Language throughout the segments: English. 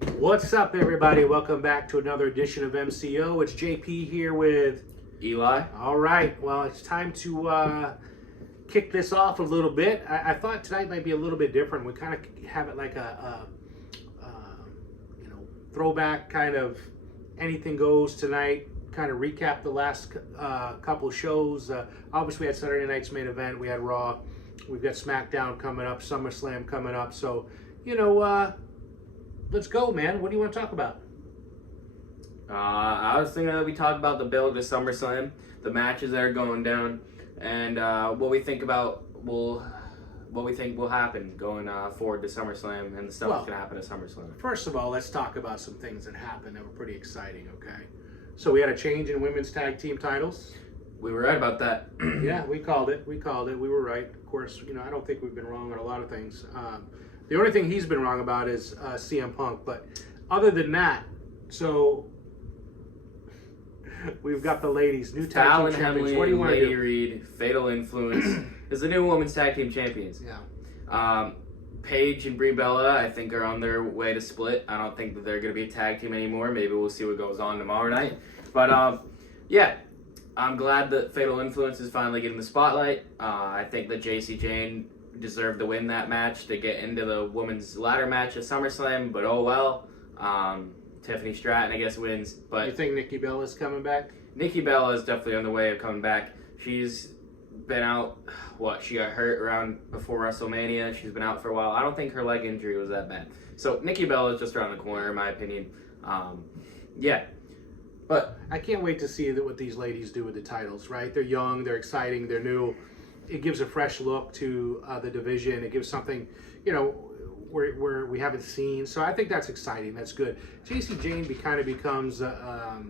What's up, everybody? Welcome back to another edition of MCO. It's JP here with Eli. All right. Well, it's time to kick this off a little bit. I thought tonight might be a little bit different. We kind of have it like a throwback kind of anything goes tonight. Kind of recap the last couple of shows. Obviously, we had Saturday night's main event. We had Raw. We've got SmackDown coming up. SummerSlam coming up. So, let's go, man. What do you want to talk about? I was thinking that we talk about the build to SummerSlam, the matches that are going down, and what we think will happen going forward to SummerSlam and the stuff that's gonna happen at SummerSlam. First of all, let's talk about some things that happened that were pretty exciting. Okay, so we had a change in women's tag team titles. We were right about that. Yeah, we called it. We were right. Of course, I don't think we've been wrong on a lot of things. The only thing he's been wrong about is CM Punk. But other than that, so we've got the ladies, new tag Fallon team champions. Henley, What do you want to Lady do? Reed, Fatal Influence is the new women's tag team champions. Yeah. Paige and Brie Bella, I think, are on their way to split. I don't think that they're going to be a tag team anymore. Maybe we'll see what goes on tomorrow night. But, yeah, I'm glad that Fatal Influence is finally getting the spotlight. I think that JC Jane deserved to win that match to get into the women's ladder match at SummerSlam, but oh well. Tiffany Stratton, I guess, wins. But You think Nikki Bella's coming back? Nikki Bella is definitely on the way of coming back. She's been out, she got hurt around before WrestleMania. She's been out for a while. I don't think her leg injury was that bad. So Nikki Bella is just around the corner, in my opinion. Yeah. But I can't wait to see what these ladies do with the titles, right? They're young, they're exciting, they're new. It gives a fresh look to the division. It gives something, where we haven't seen. So I think that's exciting. That's good. JC Jane becomes, a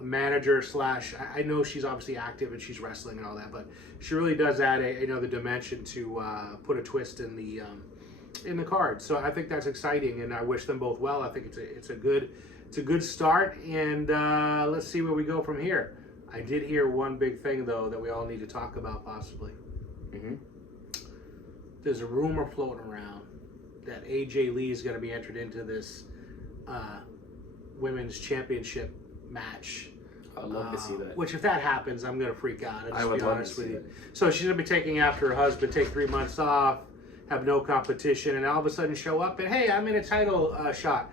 manager slash. I know she's obviously active and she's wrestling and all that, but she really does add the dimension to put a twist in the card. So I think that's exciting, and I wish them both well. I think it's a good start, and let's see where we go from here. I did hear one big thing, though, that we all need to talk about, possibly. mm-hmm. There's a rumor floating around that AJ Lee is going to be entered into this women's championship match. I'd love to see that. Which, if that happens, I'm going to freak out. I would love to see that. So she's going to be taking after her husband, take 3 months off, have no competition, and all of a sudden show up and, hey, I'm in a title shot.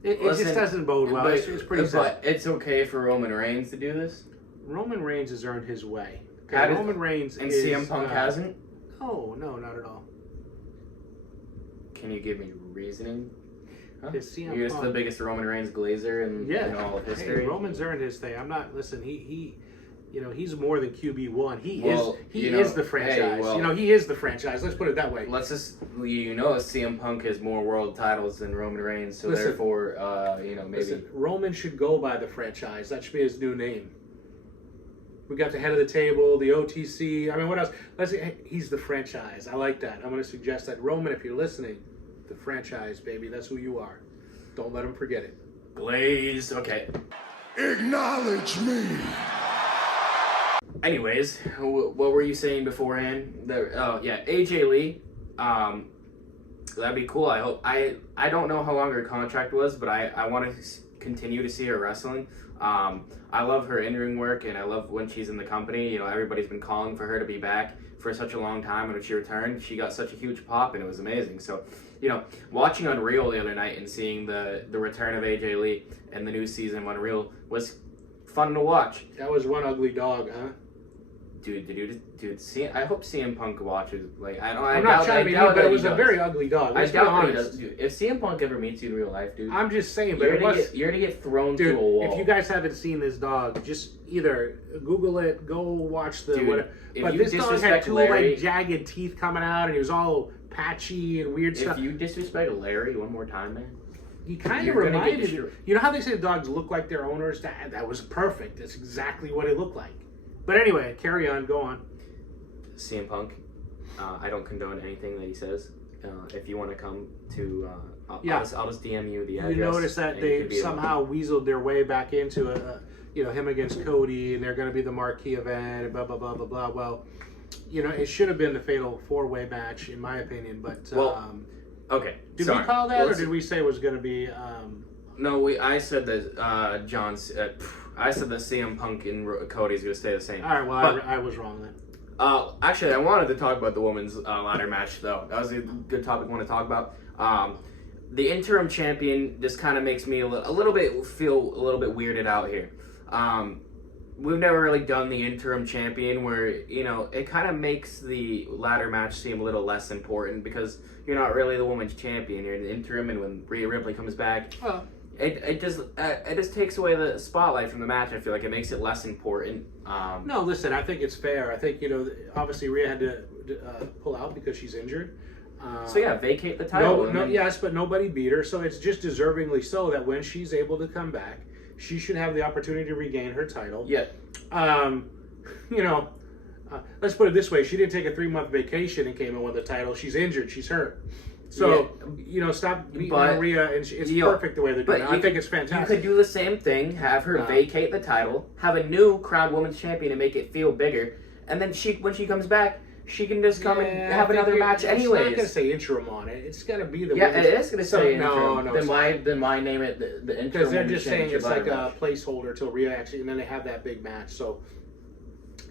It just doesn't bode well. It's pretty sad. But it's okay for Roman Reigns to do this? Roman Reigns has earned his way. Okay, Roman Reigns and is, CM Punk hasn't? No, not at all. Can you give me reasoning? Huh? CM You're just Punk, the biggest Roman Reigns glazer in all of history. Hey, Roman's earned his thing. I'm not. Listen, he's more than QB1. He is the franchise. He is the franchise. Let's put it that way. Let's just CM Punk has more world titles than Roman Reigns, so therefore, maybe. Listen, Roman should go by the franchise. That should be his new name. We got the head of the table, the OTC. I mean, what else? He's the franchise. I like that. I'm going to suggest that. Roman, if you're listening, the franchise, baby. That's who you are. Don't let him forget it. Glazed. Okay. Acknowledge me. Anyways, what were you saying beforehand? AJ Lee. That'd be cool. I hope. I don't know how long her contract was, but I want to continue to see her wrestling. I love her in-ring work, and I love when she's in the company. Everybody's been calling for her to be back for such a long time, and when she returned, she got such a huge pop, and it was amazing. So, watching Unreal the other night and seeing the return of AJ Lee and the new season of Unreal was fun to watch. That was one ugly dog, huh? Dude, I hope CM Punk watches. I'm not trying to be mean, but it was a very ugly dog. I Let's be doubt he honest. does. Dude, if CM Punk ever meets you in real life, dude, I'm just saying, but you're gonna get thrown dude, to a wall. if you guys haven't seen this dog, just either Google it, go watch the Dude, whatever. But this dog had two jagged teeth coming out, and he was all patchy and weird stuff. If you disrespect Larry one more time, man, he kind of you're gonna reminded get you. You know how they say the dogs look like their owners? That was perfect. That's exactly what it looked like. But anyway, carry on. Go on. CM Punk, I don't condone anything that he says. If you want to come to, I'll just DM you the address. You notice that they somehow weaseled their way back into him against Cody, and they're going to be the marquee event, and blah blah blah blah blah. Well, it should have been the fatal 4-way match, in my opinion. But Okay. Did sorry. we call that, Well, or let's- did we say it was going to be? No, I said that I said that CM Punk and Cody's gonna stay the same. All right. Well, But- I was wrong then. Actually, I wanted to talk about the women's ladder match though. That was a good topic I want to talk about. The interim champion just kind of makes me feel a little bit weirded out here. We've never really done the interim champion where it kind of makes the ladder match seem a little less important because you're not really the women's champion. You're in the interim, and when Rhea Ripley comes back, Well, it just takes away the spotlight from the match. I feel like it makes it less important. no, listen. I think it's fair. I think obviously Rhea had to pull out because she's injured. So yeah, vacate the title. and then- Yes, but nobody beat her, so it's just deservingly so that when she's able to come back, she should have the opportunity to regain her title. Yeah. Let's put it this way: she didn't take a 3-month vacation and came and won the title. She's injured. She's hurt. So stop beating But- Rhea, and it's Yeah, perfect the way they're doing but it. I you think it's You fantastic. could do the same thing, have her No. vacate the title, have a new crowned women's champion and make it feel bigger, and then when she comes back, she can just come and Yeah, have I think another match it's not going to anyways. say interim on it. It's got to be the Yeah, women's- it is going to say interim. No, then why name it the interim? because they're women's just saying it's championship like ladder a placeholder till Rhea actually, and then they have that big match. So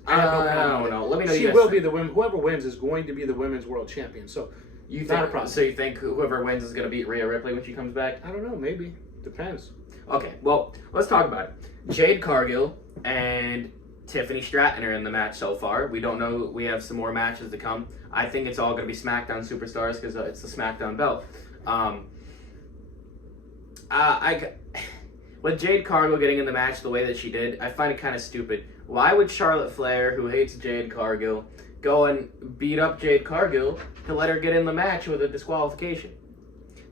match. have no I problem don't with know. it. Let me know. She you guys will think. be the women. Whoever wins is going to be the women's world champion. So You not think, a problem. So you think whoever wins is going to beat Rhea Ripley when she comes back? I don't know. Maybe depends. Okay, well, let's talk about it. Jade Cargill and Tiffany Stratton are in the match so far. We don't know. We have some more matches to come. I think it's all going to be SmackDown Superstars because it's the SmackDown belt. With Jade Cargill getting in the match the way that she did, I find it kind of stupid. Why would Charlotte Flair, who hates Jade Cargill, go and beat up Jade Cargill to let her get in the match with a disqualification?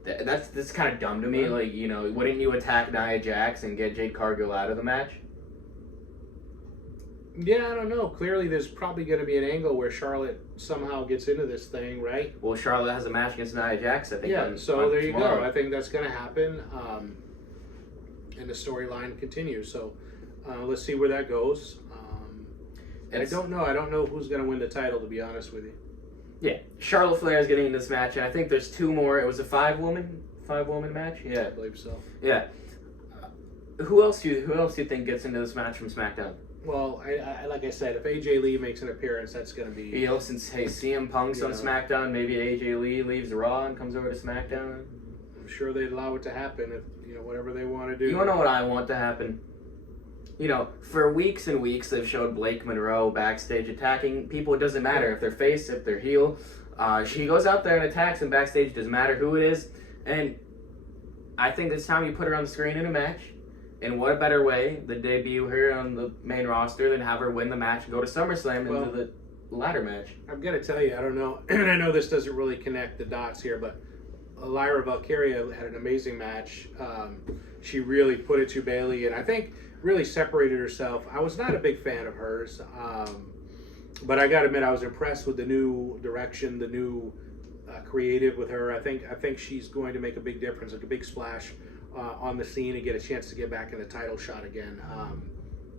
That's kind of dumb to me. Like, wouldn't you attack Nia Jax and get Jade Cargill out of the match? Yeah, I don't know. Clearly, there's probably going to be an angle where Charlotte somehow gets into this thing, right? Well, Charlotte has a match against Nia Jax, I think. Yeah. So there you tomorrow. go. I think that's going to happen, and the storyline continues. So let's see where that goes. I It's- don't know. I don't know who's going to win the title, to be honest with you. Yeah, Charlotte Flair is getting in this match, and I think there's 2 more. It was a 5-woman match. I Yeah, believe so. yeah. Who else do you think gets into this match from SmackDown? Well, I like I said, if AJ Lee makes an appearance, that's going to be. Since CM Punk's on Yeah. SmackDown, maybe AJ Lee leaves Raw and comes over to SmackDown. I'm sure they'd allow it to happen if whatever they want to do. You wanna know what I want to happen? For weeks and weeks, they've showed Blake Monroe backstage attacking people. It doesn't matter if they're face, if they're heel. She goes out there and attacks them backstage. Doesn't matter who it is. And I think it's time you put her on the screen in a match. And what a better way to debut her on the main roster than have her win the match and go to SummerSlam Well, into the ladder match. I've got to tell you, I don't know, and I know this doesn't really connect the dots here, but Lyra Valkyria had an amazing match. She really put it to Bayley, and I think really separated herself. I was not a big fan of hers, but I got to admit I was impressed with the new direction, the new creative with her. I think she's going to make a big difference, like a big splash on the scene, and get a chance to get back in the title shot again.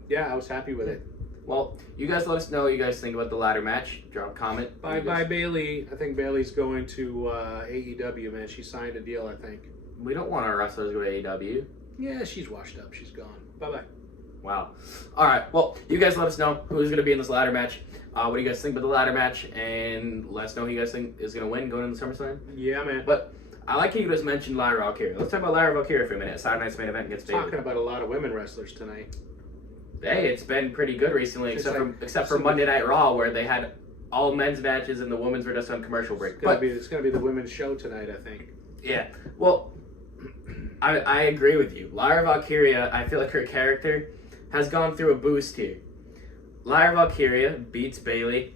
Yeah, I was happy with it. Well, you guys let us know what you guys think about the ladder match. Drop a comment. Bye Bailey. I think Bailey's going to AEW, man. She signed a deal, I think. We don't want our wrestlers to go to AEW. Yeah, she's washed up. She's gone. Bye bye. Wow. All right. Well, you guys let us know who's going to be in this ladder match. What do you guys think about the ladder match? And let us know who you guys think is going to win going into SummerSlam. Yeah, man. But I like how you guys mentioned Lyra Valkyria. Let's talk about Lyra Valkyria for a minute. Saturday Night's Main Event against Bayley. Talking about a lot of women wrestlers tonight. Hey, it's been pretty good recently, It's except for Monday Night Raw, where they had all men's matches and the women's were just on commercial break. It's gonna be the women's show tonight, I think. Yeah. Well, I agree with you. Lyra Valkyria, I feel like her character has gone through a boost here. Lyra Valkyria beats Bayley,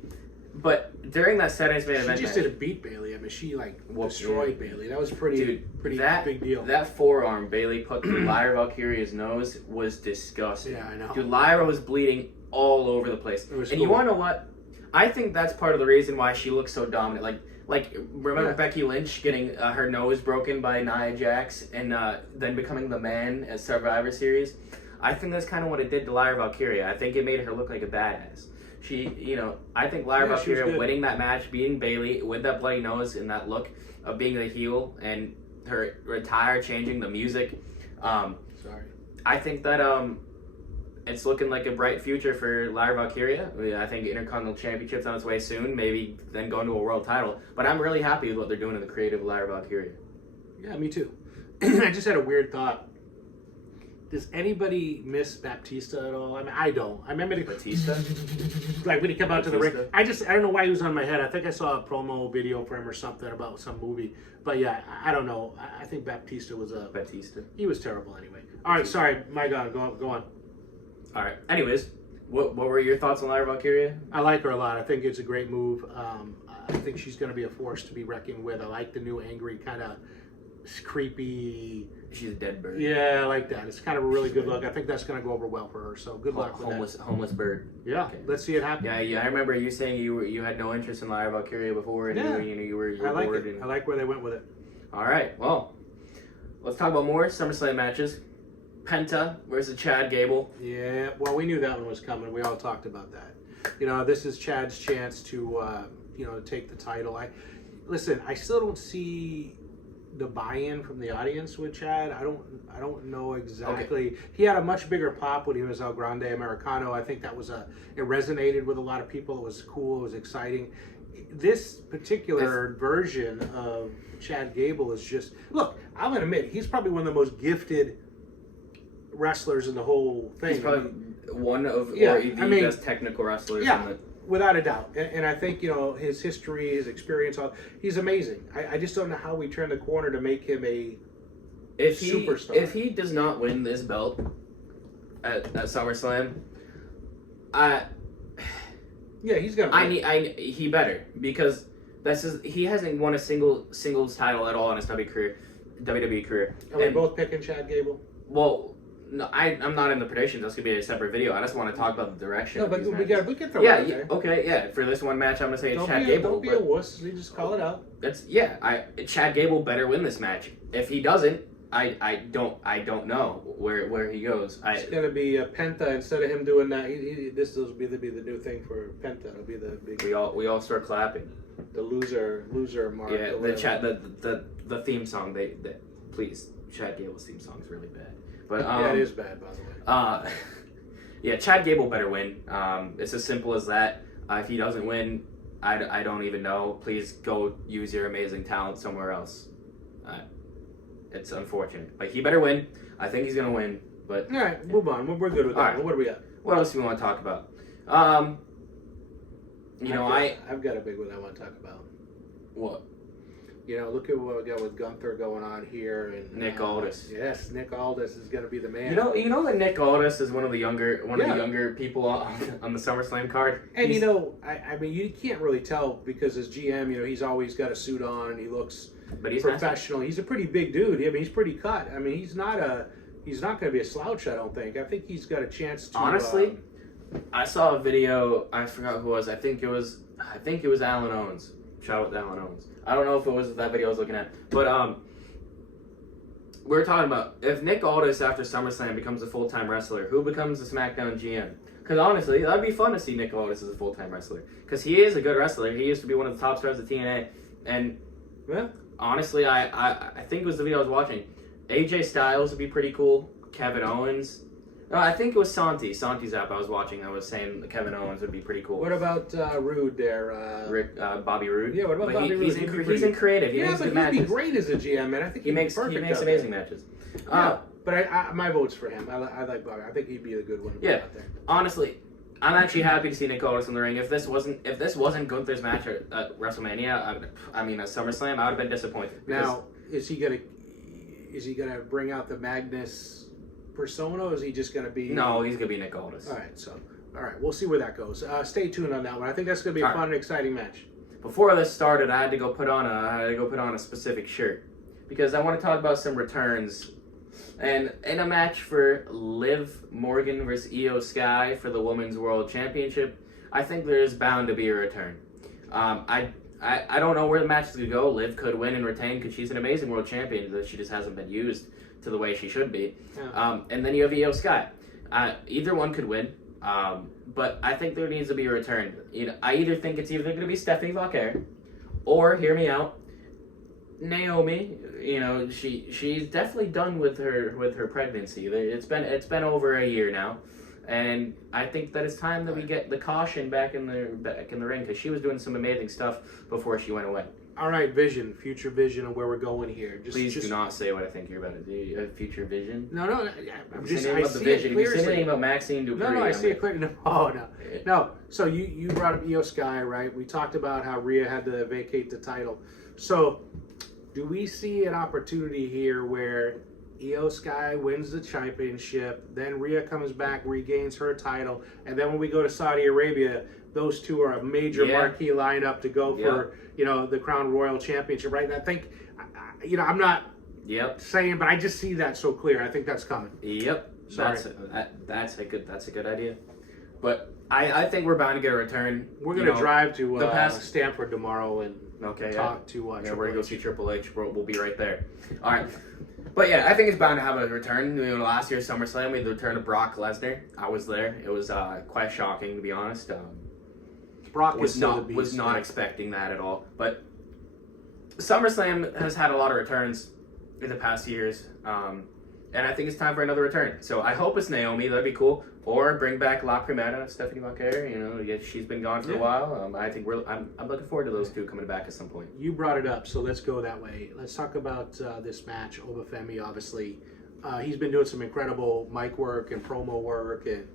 but during that Saturday's Main She Event just match, didn't beat Bailey. I mean, she Whooped, destroyed yeah. Bailey. That was pretty big deal. That forearm Bayley put through Lyra Valkyria's nose was disgusting. Yeah, I know. Dude, Lyra was bleeding all over the place. It was And you cool. want to know what? I think that's part of the reason why she looks so dominant. Like remember Yeah. Becky Lynch getting her nose broken by Nia Jax and then becoming the man at Survivor Series? I think that's kind of what it did to Lyra Valkyria. I think it made her look like a badass. I think Lyra Yeah, she was Valkyria good. winning that match, beating Bailey with that bloody nose and that look of being the heel and her retire, changing the music. Sorry. I think that it's looking like a bright future for Lyra Valkyria. I think Intercontinental Championship's on its way soon, maybe then going to a world title. But I'm really happy with what they're doing in the creative Lyra Valkyria. Yeah, me too. I just had a weird thought. Does anybody miss Baptista at all? I mean, I don't. I remember Batista? like when he came out to the ring. Batista? I don't know why he was on my head. I think I saw a promo video for him or something about some movie. But yeah, I don't know. I think Baptista was Batista. he was terrible anyway. All right, sorry, my God, go on. All right. Anyways, what were your thoughts on Lyra Valkyria? I like her a lot. I think it's a great move. I think she's going to be a force to be reckoned with. I like the new angry kind of creepy. She's a dead bird. Yeah, I like that. It's kind of a really good look. I think that's going to go over well for her. So good luck with Homeless bird. that. Yeah, Okay. let's see it happen. Yeah, I remember you saying you had no interest in Lyra Valkyria before, and Yeah. you were I like bored. it. And... I like where they went with it. All right, well, let's talk about more SummerSlam matches. Penta versus Chad Gable. Yeah, well, we knew that one was coming. We all talked about that. This is Chad's chance to, take the title. I still don't see the buy-in from the audience with Chad. I don't know exactly. Okay. He had a much bigger pop when he was El Grande Americano. I think that was it resonated with a lot of people. It was cool. It was exciting. This particular version of Chad Gable is just, look, I'm gonna admit, he's probably one of the most gifted wrestlers in the whole thing. He's probably one of the best technical wrestlers. Yeah, without a doubt. And I think his history, his experience, he's amazing. I just don't know how we turn the corner to make him a superstar. If he does not win this belt at SummerSlam, he's gonna. He better, because he hasn't won a singles title at all in his WWE career. Are we both picking Chad Gable? Well, no, I'm not in the predictions. That's gonna be a separate video. I just want to talk about the direction. No, but we can throw it out there. Okay, yeah. For this one match, I'm gonna say it's Chad Gable. Don't be a wuss. You just call it out. Chad Gable better win this match. If he doesn't, I don't know where he goes. It's gonna be a Penta instead of him doing that. This will be the new thing for Penta. It'll be the big. We all start clapping. The loser mark. Yeah, the theme song. They please, Chad Gable's theme song is really bad. But it is bad, by the way. Chad Gable better win. It's as simple as that. If he doesn't win, I don't even know. Please go use your amazing talent somewhere else. It's unfortunate, but he better win. I think he's gonna win. But all right, move on. We're good with that. Right. What do we got? What else do we want to talk about? I've got a big one I want to talk about. What? Look at what we got with Gunther going on here, and Nick Aldis. Yes, Nick Aldis is going to be the man. You know that Nick Aldis is one of the younger people on the SummerSlam card. And I mean, you can't really tell because as GM, he's always got a suit on and he looks professional. He's a pretty big dude. I mean, he's pretty cut. I mean, he's not going to be a slouch. I don't think. I think he's got a chance to. Honestly, I saw a video. I forgot who it was. I think it was Alan Owens. Shout out to Alan Owens. I don't know if it was that video I was looking at, but we were talking about if Nick Aldis after SummerSlam becomes a full-time wrestler, who becomes the SmackDown GM? Because honestly, that'd be fun to see Nick Aldis as a full-time wrestler. Because he is a good wrestler. He used to be one of the top stars of TNA, and honestly, I think it was the video I was watching. AJ Styles would be pretty cool. Kevin Owens. No, I think it was Santi's app I was watching. I was saying Kevin Owens would be pretty cool. What about Rude there? Bobby Roode. Yeah, what about Bobby Roode? He's in creative. He makes good matches. He'd be great as a GM, man. I think he makes amazing matches. But my vote's for him. I like Bobby. I think he'd be a good one. Yeah. Out there. Honestly, I'm actually happy to see Nick Aldis in the ring. If this wasn't Gunther's match at WrestleMania, at SummerSlam, I would have been disappointed. Now, is he gonna bring out the Magnus persona, or is he just gonna be? No, he's gonna be Nick Aldis. All right, we'll see where that goes. Stay tuned on that one. I think that's gonna be a fun and exciting match. Before this started, I had to go put on a specific shirt because I want to talk about some returns. And in a match for Liv Morgan versus Io Sky for the Women's World Championship, I think there is bound to be a return. I don't know where the match is going to go. Liv could win and retain because she's an amazing world champion, though she just hasn't been used to the way she should be. Yeah. And then you have Io Sky. Either one could win. But I think there needs to be a return. I either think it's either going to be Stephanie Vauquer, or hear me out, Naomi. She's definitely done with her pregnancy. It's been over a year now, and I think that it's time that we get the caution back in the ring, because she was doing some amazing stuff before she went away. All right, future vision of where we're going here. Please do not say what I think you're about to do. Future vision. No, I'm just. I I about the see vision. it If you say clearly. anything about Maxine Dupree. No, I see it clearly. No. So you brought up Io Sky, right? We talked about how Rhea had to vacate the title. So do we see an opportunity here where Io Sky wins the championship, then Rhea comes back, regains her title, and then when we go to Saudi Arabia, those two are a major marquee lineup to go for the Crown Royal Championship, right? And I think, I'm not saying, but I just see that so clear. I think that's coming. Yep. Sorry. That's a good idea. But I think we're bound to get a return. We're going to drive to the past Stanford tomorrow and talk to we're Triple going to go H. see Triple H. We'll be right there. All right. But yeah, I think it's bound to have a return. Last year's SummerSlam, we had the return of Brock Lesnar. I was there. It was quite shocking, to be honest. Brock was not right? expecting that at all. But SummerSlam has had a lot of returns in the past years, and I think it's time for another return. So I hope it's Naomi. That'd be cool. Or bring back La Primera, Stephanie Vauquer. She's been gone for a while. I think I'm looking forward to those two coming back at some point. You brought it up, so let's go that way. Let's talk about this match. Obafemi, obviously, he's been doing some incredible mic work and promo work, and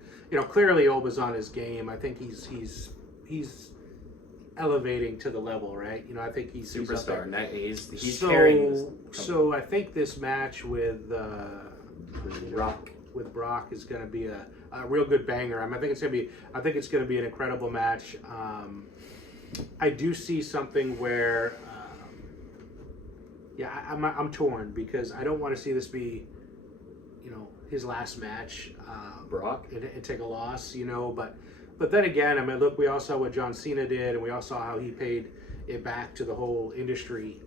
clearly Oba's on his game. I think he's elevating to the level, right? I think he's Superstar. He's so, carrying this. So I think this match with Brock is going to be a real good banger. I think it's going to be an incredible match. I do see something where, I'm torn because I don't want to see this be, his last match. Brock and take a loss, but then again, look, we all saw what John Cena did, and we all saw how he paid it back to the whole industry.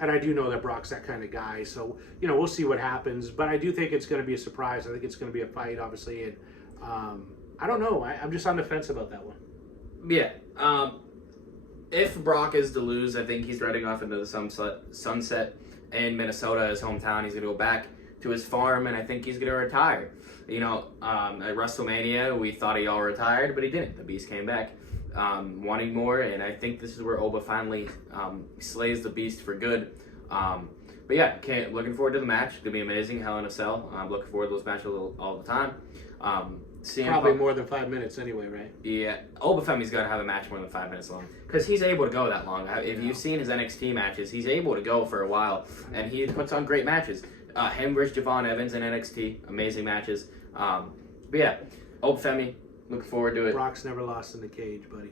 And I do know that Brock's that kind of guy, so we'll see what happens. But I do think it's going to be a surprise. I think it's going to be a fight, obviously, and I don't know. I'm just on the fence about that one. Yeah. If Brock is to lose, I think he's riding off into the sunset in Minnesota, his hometown. He's going to go back to his farm, and I think he's going to retire. At WrestleMania, we thought he all retired, but he didn't. The Beast came back. Wanting more, and I think this is where Oba finally slays the Beast for good. But yeah, looking forward to the match. It's gonna be amazing. Hell in a Cell. I'm looking forward to those matches all the time. Probably more than 5 minutes anyway, right? Yeah, Obafemi's got to have a match more than 5 minutes long because he's able to go that long. If you've seen his NXT matches, he's able to go for a while, and he puts on great matches. Him versus Javon Evans in NXT, amazing matches. But yeah, Obafemi. Looking forward to it. Brock's never lost in the cage, buddy.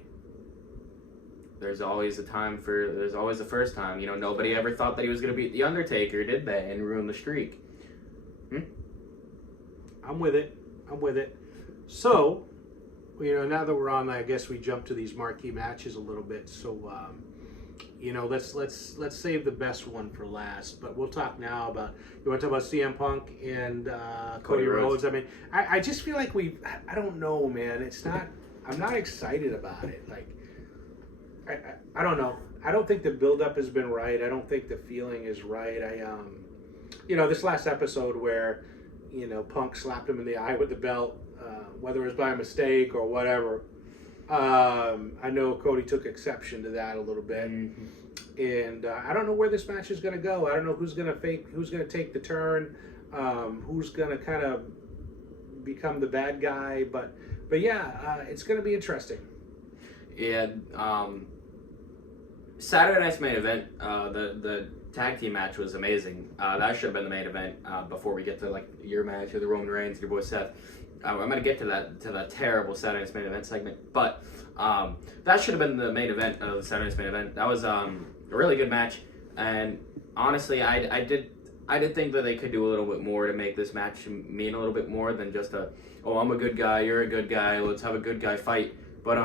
There's always there's always a first time. Nobody ever thought that he was going to beat The Undertaker, did they? And ruin the streak. I'm with it. So, now that we're on, I guess we jump to these marquee matches a little bit. So, let's save the best one for last. But we'll talk now about. You want to talk about CM Punk and Cody Rhodes? I just feel like I don't know, man. It's not. I'm not excited about it. Like, I don't know. I don't think the build-up has been right. I don't think the feeling is right. This last episode where, Punk slapped him in the eye with the belt, whether it was by mistake or whatever. I know Cody took exception to that a little bit, and I don't know where this match is going to go. I don't know who's going to take the turn, who's going to kind of become the bad guy. But yeah, it's going to be interesting. Yeah, Saturday night's main event, the tag team match was amazing. That should have been the main event before we get to your match with the Roman Reigns, your boy Seth. I'm going to get to that terrible Saturday night's main event segment, but that should have been the main event of the Saturday night's main event. That was a really good match, and honestly, I did think that they could do a little bit more to make this match mean a little bit more than just I'm a good guy, you're a good guy, let's have a good guy fight. But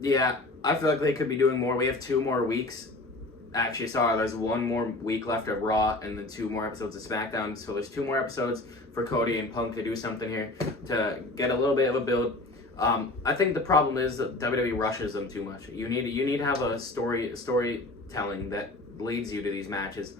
yeah, I feel like they could be doing more. We have 2 more weeks actually, sorry, there's one more week left of Raw and then 2 more episodes of SmackDown. So there's 2 more episodes for Cody and Punk to do something here to get a little bit of a build. I think the problem is that WWE rushes them too much. You need to have a storytelling that leads you to these matches,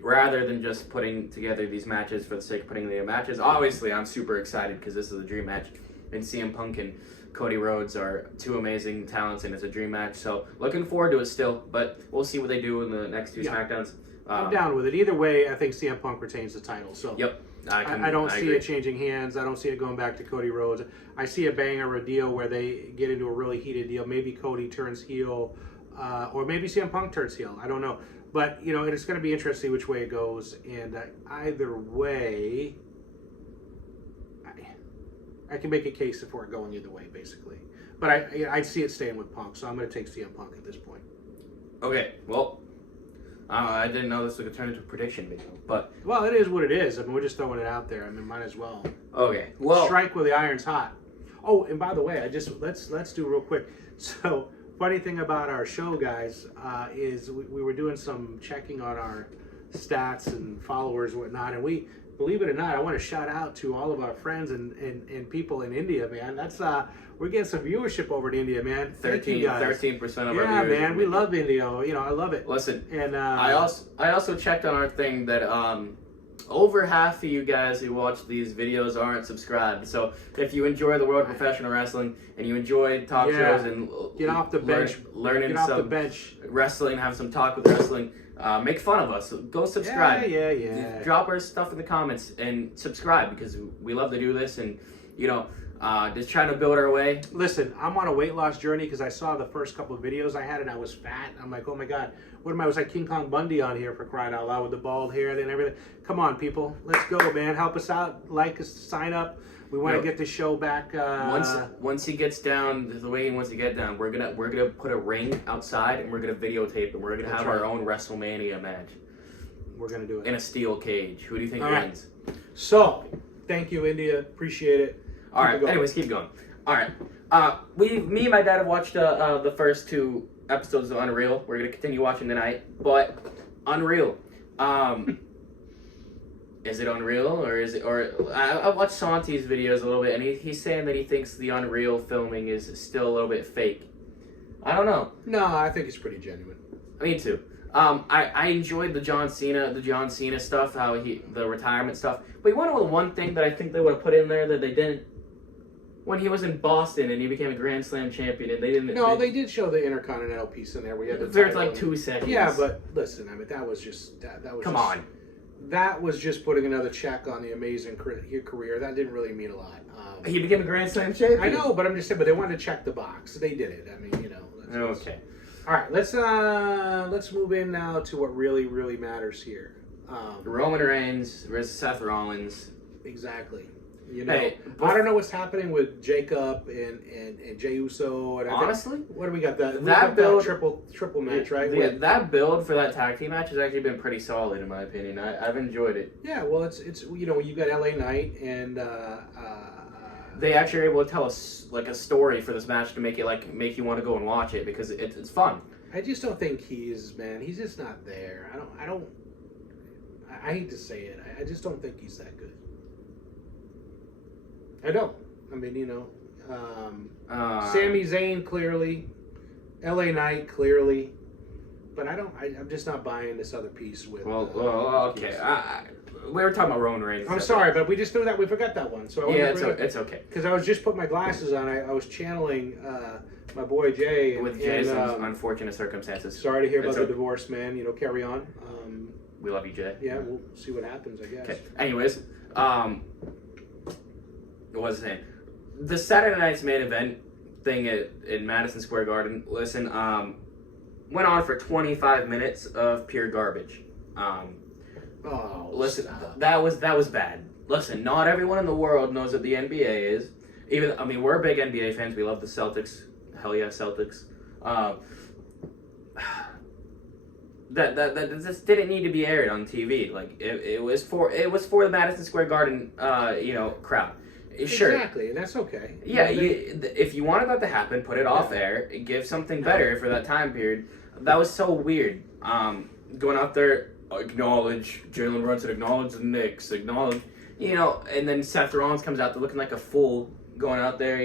rather than just putting together these matches for the sake of putting together matches. Obviously, I'm super excited because this is a dream match, and CM Punk and Cody Rhodes are 2 amazing talents, and it's a dream match. So looking forward to it still, but we'll see what they do in the next 2 SmackDowns. I'm down with it. Either way, I think CM Punk retains the title. So Yep. I don't see agree. it changing hands. I don't see it going back to Cody Rhodes. I see a banger a deal where they get into a really heated deal. Maybe Cody turns heel, or maybe CM Punk turns heel. I don't know. But, it's going to be interesting which way it goes. And either way, I can make a case for it going either way, basically. But I see it staying with Punk, so I'm going to take CM Punk at this point. Okay, well, I didn't know this was going to turn into a prediction video, but... Well, it is what it is. I mean, we're just throwing it out there. I mean, might as well. Okay, well... Strike while the iron's hot. Oh, and by the way, let's do real quick. So, funny thing about our show, guys, is we were doing some checking on our stats and followers and whatnot, and we, believe it or not, I want to shout out to all of our friends and people in India, man. That's we're getting some viewership over in India, man. Thank you guys. 13% of our Yeah, viewers. man, we love India. I love it. Listen, And I also checked on our thing that over half of you guys who watch these videos aren't subscribed. So if you enjoy the world of professional wrestling and you enjoy talk shows and get off the bench, learning get off the some bench. wrestling, have some talk with wrestling, make fun of us. Go subscribe. Yeah. Drop our stuff in the comments and subscribe because we love to do this and just trying to build our way. Listen, I'm on a weight loss journey because I saw the first couple of videos I had and I was fat. I'm like, oh my God, what am I? Was like King Kong Bundy on here for crying out loud with the bald hair and everything. Come on, people. Let's go, man. Help us out. Like us, sign up. We want to get the show back. Once he gets down the way he wants to get down, we're gonna put a ring outside and we're gonna videotape and we're gonna have our own WrestleMania match. We're going to do it. In a steel cage. Who do you think All right. wins? So, thank you, India. Appreciate it. All right. Anyways, keep going. All right. Me and my dad have watched the first 2 episodes of Unreal. We're gonna continue watching tonight. But Unreal, is it Unreal or is it? Or I watched Santi's videos a little bit, and he's saying that he thinks the Unreal filming is still a little bit fake. I don't know. No, I think it's pretty genuine. Me too. I enjoyed the John Cena stuff, the retirement stuff. But you want to know the one thing that I think they would have put in there that they didn't? When he was in Boston and he became a Grand Slam champion, and they didn't. No, they did show the Intercontinental piece in there. We had the There's title like 2 seconds. Yeah, but listen, I mean, that was just that was. Come just, on. That was just putting another check on the amazing career. That didn't really mean a lot. He became a Grand Slam champion. I know, but I'm just saying. But they wanted to check the box. They did it. I mean, Okay. All right, let's move in now to what really matters here. Roman Reigns versus Seth Rollins. Exactly. Hey, I don't know what's happening with Jacob and Jey Uso. And honestly, what do we got? That build triple match, right? Yeah, that build for that tag team match has actually been pretty solid in my opinion. I've enjoyed it. Yeah, well, it's you got LA Knight and they actually are able to tell us like a story for this match to make it make you want to go and watch it because it's fun. I just don't think he's just not there. I hate to say it. I just don't think he's that good. I don't. I mean, Sami Zayn clearly, LA Knight clearly, but I'm just not buying this other piece with. Well, okay. We were talking about Roman Reigns. I'm sorry, but we just threw that. We forgot that one. So it's okay. Because I was just putting my glasses on. I was channeling my boy Jay. With Jay's unfortunate circumstances. Sorry to hear about the divorce, man. Carry on. We love you, Jay. Yeah, we'll see what happens, I guess. Okay. Anyways, what was I saying? The Saturday night's main event thing in Madison Square Garden. Listen, went on for 25 minutes of pure garbage. Listen, that was bad. Listen, not everyone in the world knows what the NBA is. We're big NBA fans. We love the Celtics. Hell yeah, Celtics. That just didn't need to be aired on TV. Like it was for the Madison Square Garden crowd. Sure. Exactly, and that's okay. Yeah, if you wanted that to happen, put it off air. Give something better for that time period. That was so weird. Going out there, acknowledge Jalen Brunson, acknowledge the Knicks, acknowledge, and then Seth Rollins comes out there looking like a fool going out there,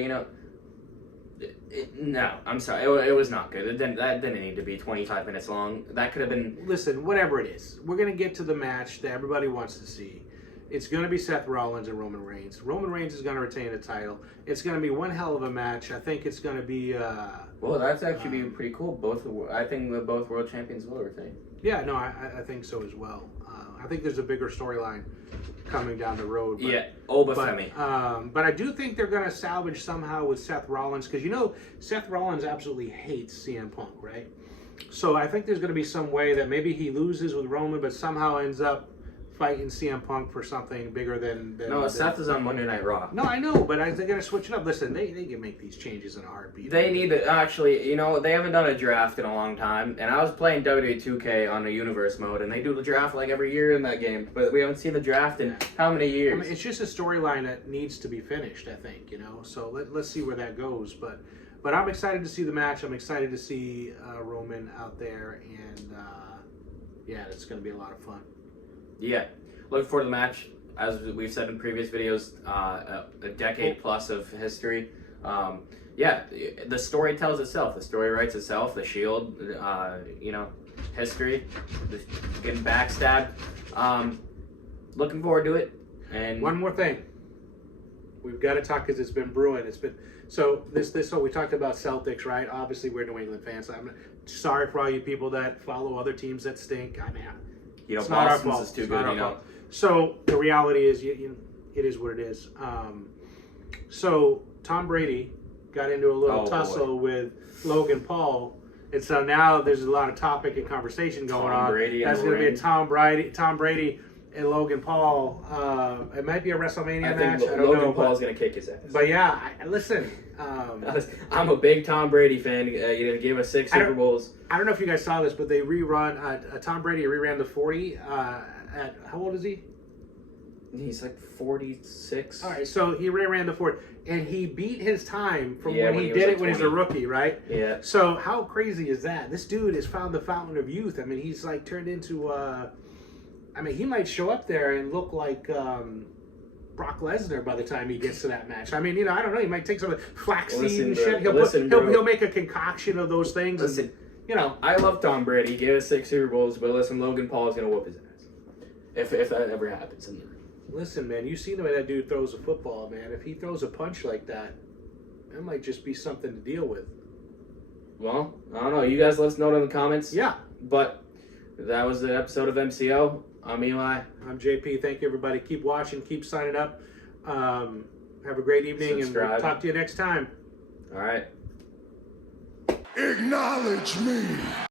No, I'm sorry. It was not good. That didn't need to be 25 minutes long. That could have been. Listen, whatever it is, we're going to get to the match that everybody wants to see. It's going to be Seth Rollins and Roman Reigns. Roman Reigns is going to retain the title. It's going to be one hell of a match. I think it's going to be. Well, that's actually be pretty cool. I think that both world champions will retain. Yeah, no, I think so as well. I think there's a bigger storyline coming down the road. But, Obafemi. but I do think they're going to salvage somehow with Seth Rollins because Seth Rollins absolutely hates CM Punk, right? So I think there's going to be some way that maybe he loses with Roman, but somehow ends up fighting CM Punk for something bigger than No, Seth is on Monday Night Raw. No, I know, but they're going to switch it up. Listen, they can make these changes in a heartbeat. They need to actually, they haven't done a draft in a long time, and I was playing WWE 2K on the Universe mode, and they do the draft like every year in that game, but we haven't seen the draft in how many years? I mean, it's just a storyline that needs to be finished, I think, So let's see where that goes, but I'm excited to see the match. I'm excited to see Roman out there, and yeah, it's going to be a lot of fun. Yeah, looking forward to the match. As we've said in previous videos, a decade plus of history. Yeah, the story tells itself. The story writes itself. The Shield, history, getting backstabbed. Looking forward to it. And one more thing, we've got to talk because it's been brewing. It's been so we talked about Celtics, right? Obviously, we're New England fans. I'm sorry for all you people that follow other teams that stink. I mean, it's not our Boston's fault. is too It's good. not our fault. So the reality is, it is what it is. So Tom Brady got into a little tussle with Logan Paul, and so now there's a lot of topic and conversation going on. That's going to be a Tom Brady and Logan Paul. It might be a WrestleMania match. I don't know. Logan Paul's going to kick his ass. But yeah, listen. I'm a big Tom Brady fan. Gave us 6 Super Bowls. I don't know if you guys saw this, but they rerun. Tom Brady reran the 40. At how old is he? He's like 46. All right, so he ran the 40, and he beat his time from when he was did like it when he's a rookie, right? Yeah. So how crazy is that? This dude has found the fountain of youth. I mean, he's like turned into. He might show up there and look like Brock Lesnar by the time he gets to that match. I mean, I don't know. He might take some flaxseed and shit. He'll make a concoction of those things. Listen, and, I love Tom Brady. He gave us 6 Super Bowls, but listen, Logan Paul is gonna whoop his ass if that ever happens in the ring. Listen, man, you see the way that dude throws a football, man. If he throws a punch like that, that might just be something to deal with. Well, I don't know. You guys let us know in the comments. Yeah. But that was the episode of MCO. I'm Eli. I'm JP. Thank you, everybody. Keep watching. Keep signing up. Have a great evening, and we'll talk to you next time. All right. Acknowledge me.